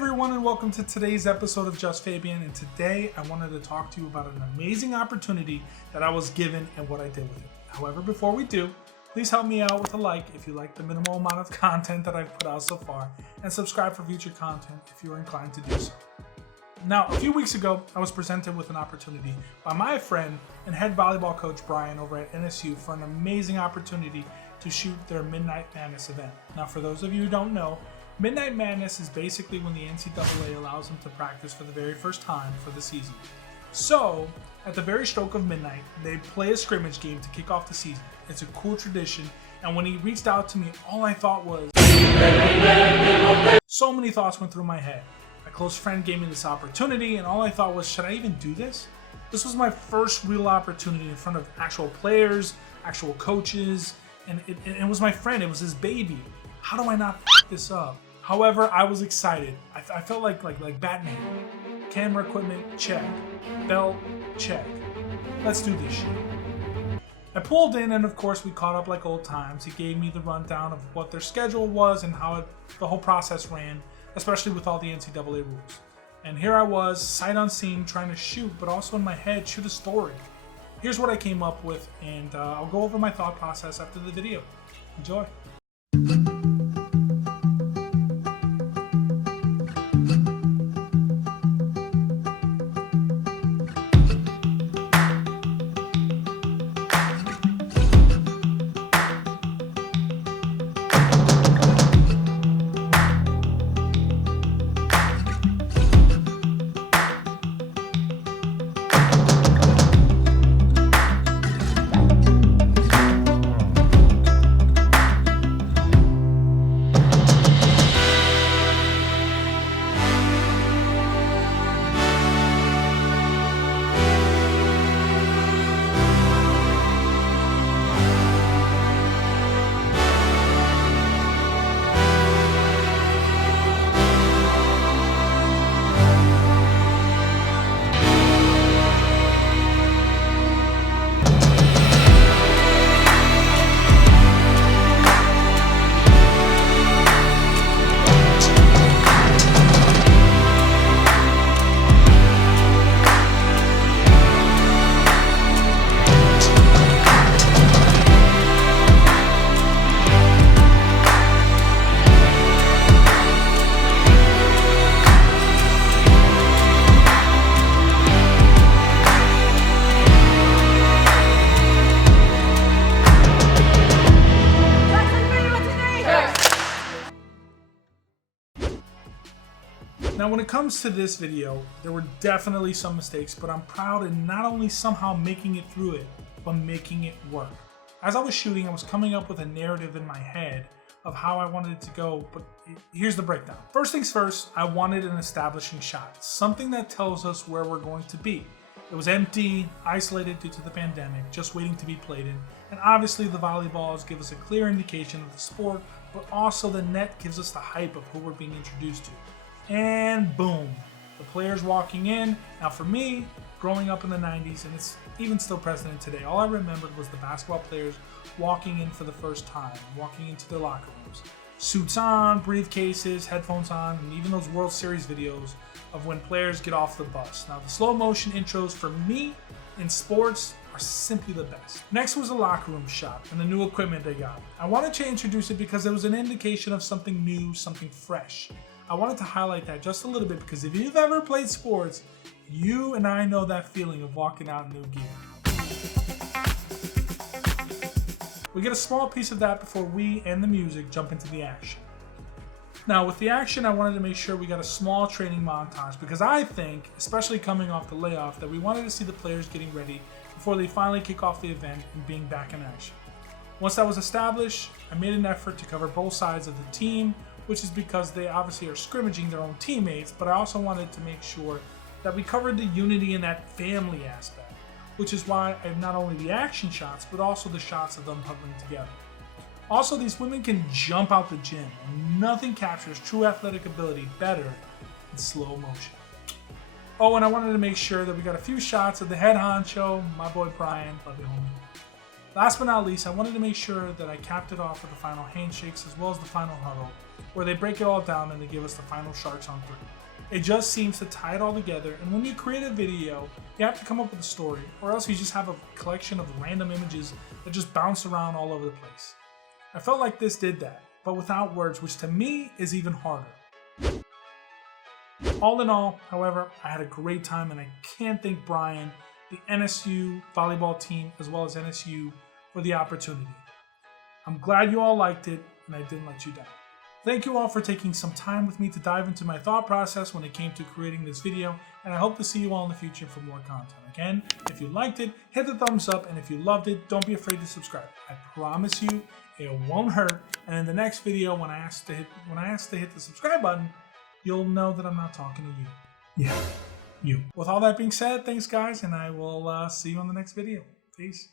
everyone, and welcome to today's episode of Just Fabian. And today I wanted to talk to you about an amazing opportunity that I was given and what I did with it. However, before we do, please help me out with a like if you like the minimal amount of content that I've put out so far, and subscribe for future content if you're inclined to do so. Now, a few weeks ago, I was presented with an opportunity by my friend and head volleyball coach Brian over at NSU for an amazing opportunity to shoot their Midnight Madness event. Now, for those of you who don't know, Midnight Madness is basically when the NCAA allows them to practice for the very first time for the season. So, at the very stroke of midnight, they play a scrimmage game to kick off the season. It's a cool tradition, and when he reached out to me, all I thought was... So many thoughts went through my head. My close friend gave me this opportunity, and all I thought was, should I even do this? This was my first real opportunity in front of actual players, actual coaches, and it was my friend, it was his baby. How do I not f this up? However, I was excited. I felt like Batman. Camera equipment, check. Belt, check. Let's do this shit. I pulled in, and of course we caught up like old times. He gave me the rundown of what their schedule was and how the whole process ran, especially with all the NCAA rules. And here I was, sight unseen, trying to shoot, but also in my head, shoot a story. Here's what I came up with, and I'll go over my thought process after the video. Enjoy. Now, when it comes to this video, there were definitely some mistakes, but I'm proud in not only somehow making it through it, but making it work. As I was shooting, I was coming up with a narrative in my head of how I wanted it to go, but here's the breakdown. First things first, I wanted an establishing shot, something that tells us where we're going to be. It was empty, isolated due to the pandemic, just waiting to be played in, and obviously the volleyballs give us a clear indication of the sport, but also the net gives us the hype of who we're being introduced to. And boom, the players walking in. Now for me, growing up in the 90s, and it's even still present today, all I remembered was the basketball players walking in for the first time, walking into their locker rooms. Suits on, briefcases, headphones on, and even those World Series videos of when players get off the bus. Now the slow motion intros for me in sports are simply the best. Next was the locker room shot and the new equipment they got. I wanted to introduce it because it was an indication of something new, something fresh. I wanted to highlight that just a little bit because if you've ever played sports, you and I know that feeling of walking out in new gear. We get a small piece of that before we and the music jump into the action. Now with the action, I wanted to make sure we got a small training montage because I think, especially coming off the layoff, that we wanted to see the players getting ready before they finally kick off the event and being back in action. Once that was established, I made an effort to cover both sides of the team, which is because they obviously are scrimmaging their own teammates, but I also wanted to make sure that we covered the unity and that family aspect, which is why I have not only the action shots, but also the shots of them huddling together. Also, these women can jump out the gym, and nothing captures true athletic ability better than slow motion. Oh, and I wanted to make sure that we got a few shots of the head honcho, my boy Brian, love you homie. Last but not least, I wanted to make sure that I capped it off with the final handshakes as well as the final huddle, where they break it all down and they give us the final sharks on 3. It just seems to tie it all together, and when you create a video, you have to come up with a story, or else you just have a collection of random images that just bounce around all over the place. I felt like this did that, but without words, which to me is even harder. All in all, however, I had a great time, and I can't thank Brian, the NSU volleyball team, as well as NSU for the opportunity. I'm glad you all liked it, and I didn't let you down. Thank you all for taking some time with me to dive into my thought process when it came to creating this video, and I hope to see you all in the future for more content. Again, if you liked it, hit the thumbs up, and if you loved it, don't be afraid to subscribe. I promise you, it won't hurt, and in the next video, when I ask to hit the subscribe button, you'll know that I'm not talking to you. Yeah, you. With all that being said, thanks guys, and I will see you on the next video. Peace.